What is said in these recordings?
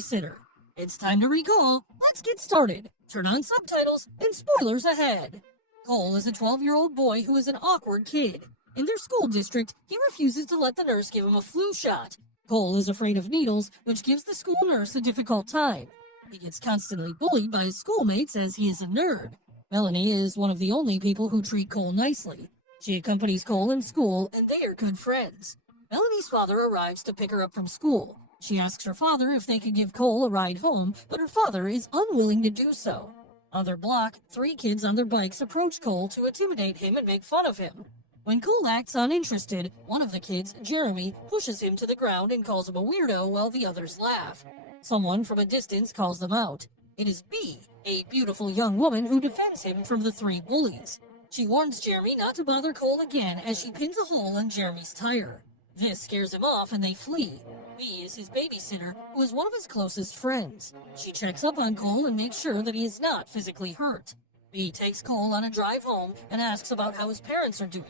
Babysitter. It's time to recall. Let's get started. Turn on subtitles and spoilers ahead. Cole is a 12-year-old boy who is an awkward kid. In their school district, he refuses to let the nurse give him a flu shot. Cole is afraid of needles, which gives the school nurse a difficult time. He gets constantly bullied by his schoolmates as he is a nerd. Melanie is one of the only people who treat Cole nicely. She accompanies Cole in school, and they are good friends. Melanie's father arrives to pick her up from school. She asks her father if they could give Cole a ride home, but her father is unwilling to do so. On their block, 3 kids on their bikes approach Cole to intimidate him and make fun of him. When Cole acts uninterested, one of the kids, Jeremy, pushes him to the ground and calls him a weirdo while the others laugh. Someone from a distance calls them out. It is Bee, a beautiful young woman who defends him from the 3 bullies. She warns Jeremy not to bother Cole again as she pins a hole in Jeremy's tire. This scares him off and they flee. Bee is his babysitter, who is one of his closest friends. She checks up on Cole and makes sure that he is not physically hurt. Bee takes Cole on a drive home and asks about how his parents are doing.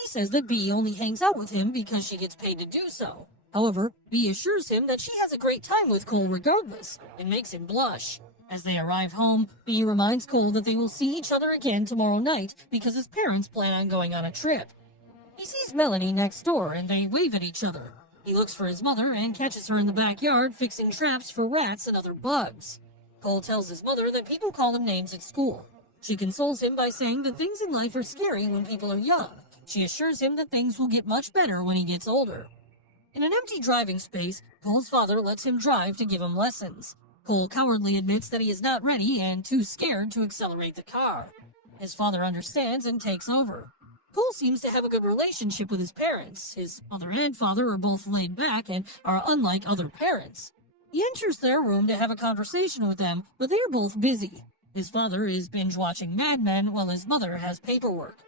He says that Bee only hangs out with him because she gets paid to do so. However, Bee assures him that she has a great time with Cole regardless, and makes him blush. As they arrive home, Bee reminds Cole that they will see each other again tomorrow night because his parents plan on going on a trip. He sees Melanie next door and they wave at each other. He looks for his mother and catches her in the backyard fixing traps for rats and other bugs. Cole tells his mother that people call him names at school. She consoles him by saying that things in life are scary when people are young. She assures him that things will get much better when he gets older. In an empty driving space, Cole's father lets him drive to give him lessons. Cole cowardly admits that he is not ready and too scared to accelerate the car. His father understands and takes over. Cole seems to have a good relationship with his parents. His mother and father are both laid back and are unlike other parents. He enters their room to have a conversation with them, but they are both busy. His father is binge-watching Mad Men while his mother has paperwork.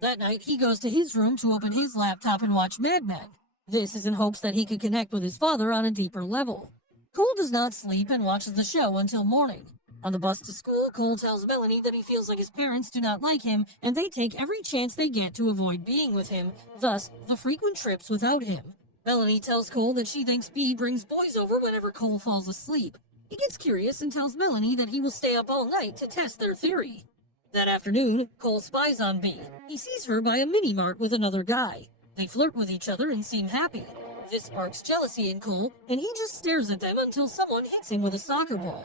That night, he goes to his room to open his laptop and watch Mad Men. This is in hopes that he could connect with his father on a deeper level. Cole does not sleep and watches the show until morning. On the bus to school, Cole tells Melanie that he feels like his parents do not like him, and they take every chance they get to avoid being with him, thus the frequent trips without him. Melanie tells Cole that she thinks Bee brings boys over whenever Cole falls asleep. He gets curious and tells Melanie that he will stay up all night to test their theory. That afternoon, Cole spies on Bee. He sees her by a mini-mart with another guy. They flirt with each other and seem happy. This sparks jealousy in Cole, and he just stares at them until someone hits him with a soccer ball.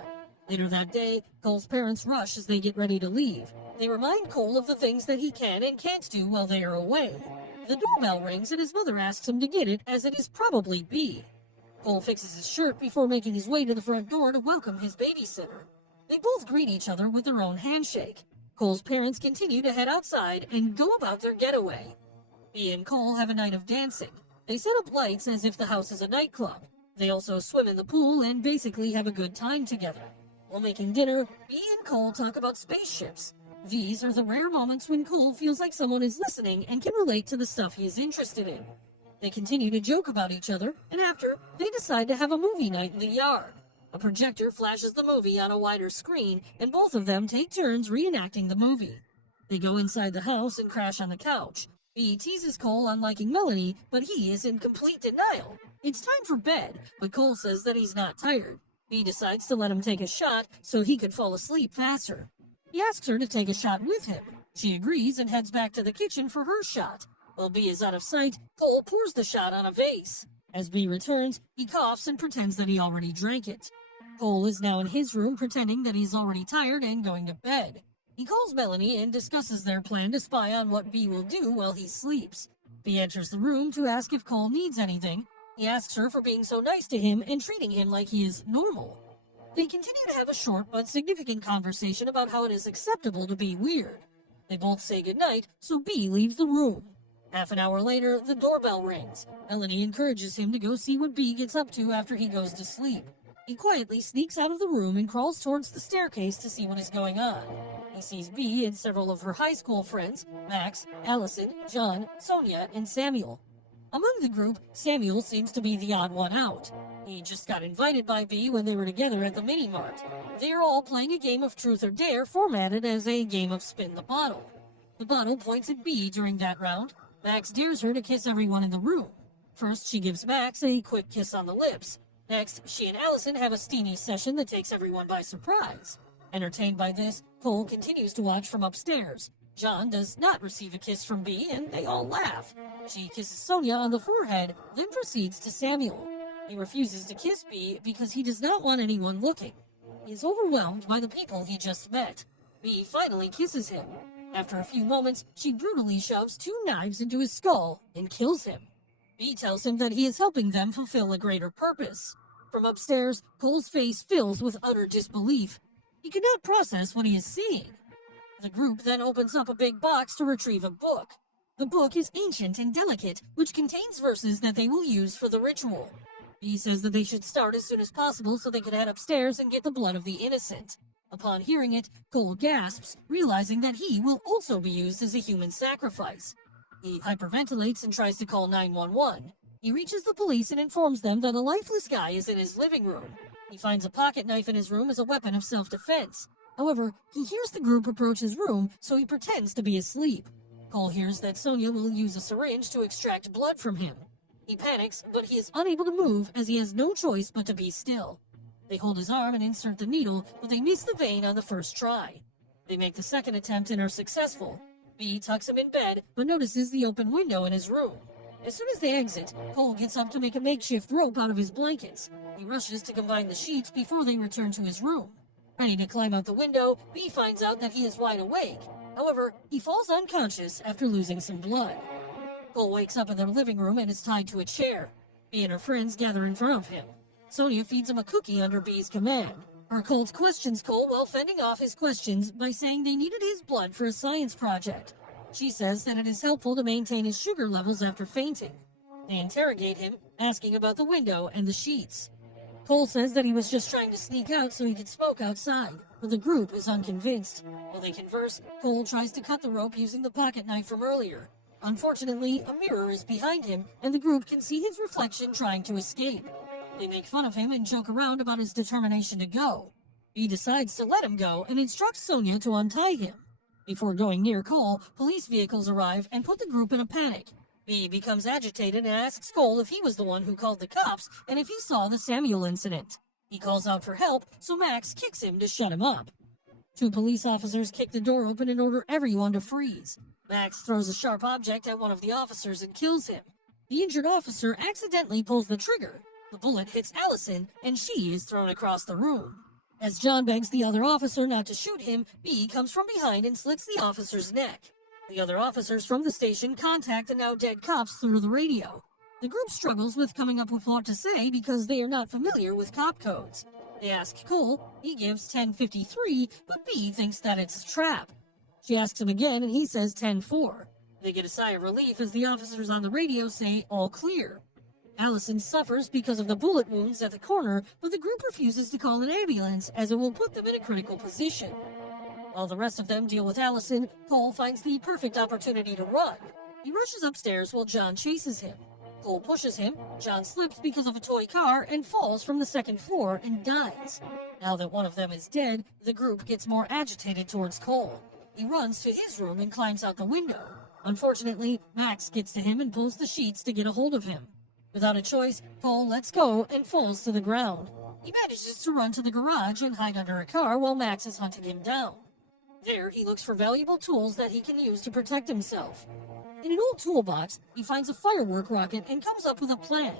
Later that day, Cole's parents rush as they get ready to leave. They remind Cole of the things that he can and can't do while they are away. The doorbell rings and his mother asks him to get it, as it is probably Bee. Cole fixes his shirt before making his way to the front door to welcome his babysitter. They both greet each other with their own handshake. Cole's parents continue to head outside and go about their getaway. Bee and Cole have a night of dancing. They set up lights as if the house is a nightclub. They also swim in the pool and basically have a good time together. While making dinner, Bee and Cole talk about spaceships. These are the rare moments when Cole feels like someone is listening and can relate to the stuff he is interested in. They continue to joke about each other, and after, they decide to have a movie night in the yard. A projector flashes the movie on a wider screen, and both of them take turns reenacting the movie. They go inside the house and crash on the couch. Bee teases Cole on liking Melanie, but he is in complete denial. It's time for bed, but Cole says that he's not tired. Bee decides to let him take a shot so he could fall asleep faster. He asks her to take a shot with him. She agrees and heads back to the kitchen for her shot. While Bee is out of sight, Cole pours the shot on a vase. As Bee returns, he coughs and pretends that he already drank it. Cole is now in his room pretending that he's already tired and going to bed. He calls Melanie and discusses their plan to spy on what Bee will do while he sleeps. Bee enters the room to ask if Cole needs anything. He asks her for being so nice to him and treating him like he is normal. They continue to have a short but significant conversation about how it is acceptable to be weird. They both say goodnight, so Bee leaves the room. Half an hour later, the doorbell rings. Melanie encourages him to go see what Bee gets up to after he goes to sleep. He quietly sneaks out of the room and crawls towards the staircase to see what is going on. He sees Bee and several of her high school friends, Max, Allison, John, Sonia, and Samuel. Among the group, Samuel seems to be the odd one out. He just got invited by Bee when they were together at the mini-mart. They are all playing a game of Truth or Dare formatted as a game of Spin the Bottle. The bottle points at Bee during that round. Max dares her to kiss everyone in the room. First, she gives Max a quick kiss on the lips. Next, she and Allison have a steamy session that takes everyone by surprise. Entertained by this, Cole continues to watch from upstairs. John does not receive a kiss from Bea, and they all laugh. She kisses Sonia on the forehead, then proceeds to Samuel. He refuses to kiss Bea because he does not want anyone looking. He is overwhelmed by the people he just met. Bea finally kisses him. After a few moments, she brutally shoves 2 knives into his skull and kills him. Bea tells him that he is helping them fulfill a greater purpose. From upstairs, Cole's face fills with utter disbelief. He cannot process what he is seeing. The group then opens up a big box to retrieve a book. The book is ancient and delicate, which contains verses that they will use for the ritual. Bea says that they should start as soon as possible so they can head upstairs and get the blood of the innocent. Upon hearing it, Cole gasps, realizing that he will also be used as a human sacrifice. He hyperventilates and tries to call 911. He reaches the police and informs them that a lifeless guy is in his living room. He finds a pocket knife in his room as a weapon of self-defense. However, he hears the group approach his room, so he pretends to be asleep. Cole hears that Sonia will use a syringe to extract blood from him. He panics, but he is unable to move as he has no choice but to be still. They hold his arm and insert the needle, but they miss the vein on the first try. They make the second attempt and are successful. Bea tucks him in bed, but notices the open window in his room. As soon as they exit, Cole gets up to make a makeshift rope out of his blankets. He rushes to combine the sheets before they return to his room. Ready to climb out the window, Bea finds out that he is wide awake. However, he falls unconscious after losing some blood. Cole wakes up in their living room and is tied to a chair. Bea and her friends gather in front of him. Sonia feeds him a cookie under Bea's command. Her cult questions Cole while fending off his questions by saying they needed his blood for a science project. She says that it is helpful to maintain his sugar levels after fainting. They interrogate him, asking about the window and the sheets. Cole says that he was just trying to sneak out so he could smoke outside, but the group is unconvinced. While they converse, Cole tries to cut the rope using the pocket knife from earlier. Unfortunately, a mirror is behind him, and the group can see his reflection trying to escape. They make fun of him and joke around about his determination to go. He decides to let him go and instructs Sonia to untie him. Before going near Cole, police vehicles arrive and put the group in a panic. Bea becomes agitated and asks Cole if he was the one who called the cops and if he saw the Samuel incident. He calls out for help, so Max kicks him to shut him up. 2 police officers kick the door open and order everyone to freeze. Max throws a sharp object at one of the officers and kills him. The injured officer accidentally pulls the trigger. The bullet hits Allison, and she is thrown across the room. As John begs the other officer not to shoot him, Bea comes from behind and slits the officer's neck. The other officers from the station contact the now dead cops through the radio. The group struggles with coming up with what to say because they are not familiar with cop codes. They ask Cole, he gives 10:53, but Bea thinks that it's a trap. She asks him again and he says 10:04. They get a sigh of relief as the officers on the radio say all clear. Allison suffers because of the bullet wounds at the corner, but the group refuses to call an ambulance as it will put them in a critical position. While the rest of them deal with Allison, Cole finds the perfect opportunity to run. He rushes upstairs while John chases him. Cole pushes him, John slips because of a toy car and falls from the second floor and dies. Now that one of them is dead, the group gets more agitated towards Cole. He runs to his room and climbs out the window. Unfortunately, Max gets to him and pulls the sheets to get a hold of him. Without a choice, Cole lets go and falls to the ground. He manages to run to the garage and hide under a car while Max is hunting him down. There, he looks for valuable tools that he can use to protect himself. In an old toolbox, he finds a firework rocket and comes up with a plan.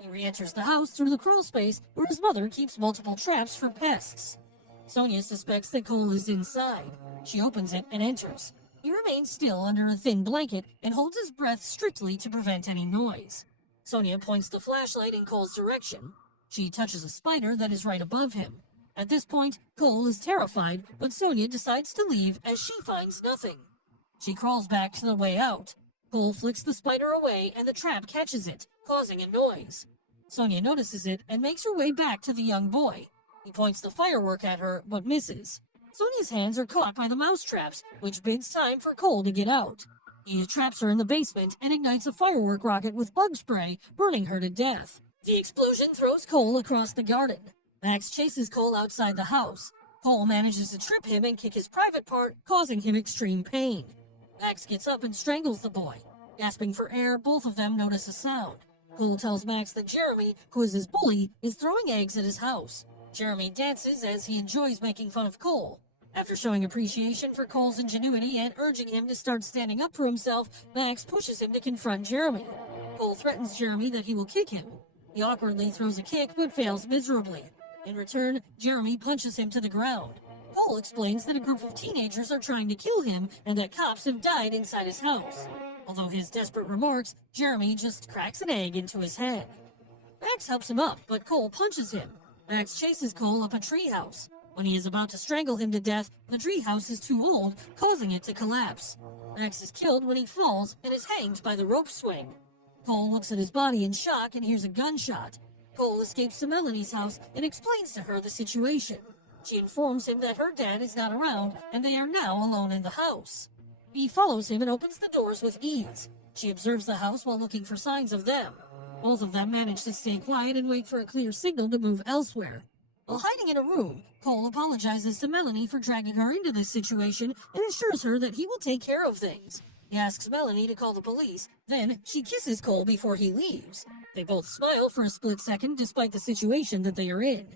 He re-enters the house through the crawl space where his mother keeps multiple traps for pests. Sonia suspects that Cole is inside. She opens it and enters. He remains still under a thin blanket and holds his breath strictly to prevent any noise. Sonia points the flashlight in Cole's direction. She touches a spider that is right above him. At this point, Cole is terrified, but Sonia decides to leave as she finds nothing. She crawls back to the way out. Cole flicks the spider away and the trap catches it, causing a noise. Sonia notices it and makes her way back to the young boy. He points the firework at her, but misses. Sonia's hands are caught by the mouse traps, which bids time for Cole to get out. He traps her in the basement and ignites a firework rocket with bug spray, burning her to death. The explosion throws Cole across the garden. Max chases Cole outside the house. Cole manages to trip him and kick his private part, causing him extreme pain. Max gets up and strangles the boy. Gasping for air, both of them notice a sound. Cole tells Max that Jeremy, who is his bully, is throwing eggs at his house. Jeremy dances as he enjoys making fun of Cole. After showing appreciation for Cole's ingenuity and urging him to start standing up for himself, Max pushes him to confront Jeremy. Cole threatens Jeremy that he will kick him. He awkwardly throws a kick but fails miserably. In return, Jeremy punches him to the ground. Cole explains that a group of teenagers are trying to kill him and that cops have died inside his house. Although his desperate remarks, Jeremy just cracks an egg into his head. Max helps him up, but Cole punches him. Max chases Cole up a treehouse. When he is about to strangle him to death, the treehouse is too old, causing it to collapse. Max is killed when he falls and is hanged by the rope swing. Cole looks at his body in shock and hears a gunshot. Cole escapes to Melanie's house and explains to her the situation. She informs him that her dad is not around and they are now alone in the house. Bee follows him and opens the doors with ease. She observes the house while looking for signs of them. Both of them manage to stay quiet and wait for a clear signal to move elsewhere. While hiding in a room, Cole apologizes to Melanie for dragging her into this situation and assures her that he will take care of things. He asks Melanie to call the police, then she kisses Cole before he leaves. They both smile for a split second despite the situation that they are in.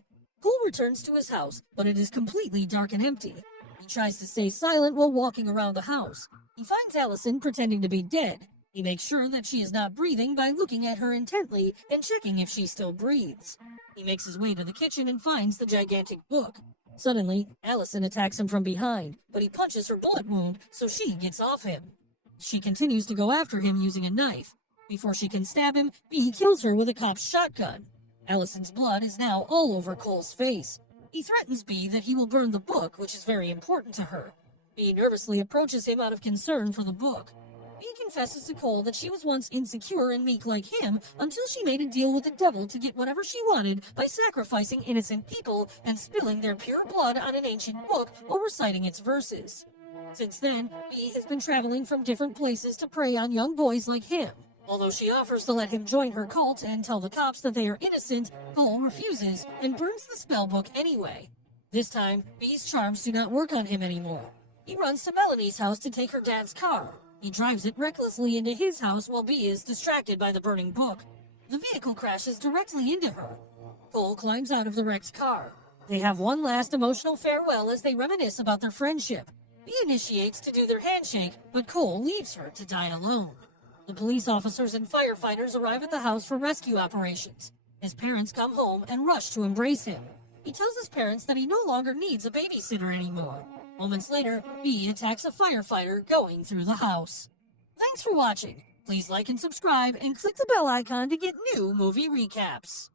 Cole returns to his house, but it is completely dark and empty. He tries to stay silent while walking around the house. He finds Allison pretending to be dead. He makes sure that she is not breathing by looking at her intently and checking if she still breathes. He makes his way to the kitchen and finds the gigantic book. Suddenly, Allison attacks him from behind, but he punches her bullet wound, so she gets off him. She continues to go after him using a knife. Before she can stab him, Bee kills her with a cop's shotgun. Allison's blood is now all over Cole's face. He threatens Bee that he will burn the book, which is very important to her. Bee nervously approaches him out of concern for the book. Bee confesses to Cole that she was once insecure and meek like him until she made a deal with the devil to get whatever she wanted by sacrificing innocent people and spilling their pure blood on an ancient book or reciting its verses. Since then, Bee has been traveling from different places to prey on young boys like him. Although she offers to let him join her cult and tell the cops that they are innocent, Cole refuses and burns the spell book anyway. This time, Bee's charms do not work on him anymore. He runs to Melanie's house to take her dad's car. He drives it recklessly into his house while Bee is distracted by the burning book. The vehicle crashes directly into her. Cole climbs out of the wrecked car. They have one last emotional farewell as they reminisce about their friendship. Bee initiates to do their handshake, but Cole leaves her to die alone. The police officers and firefighters arrive at the house for rescue operations. His parents come home and rush to embrace him. He tells his parents that he no longer needs a babysitter anymore. Moments later, Bee attacks a firefighter going through the house. Thanks for watching. Please like and subscribe and click the bell icon to get new movie recaps.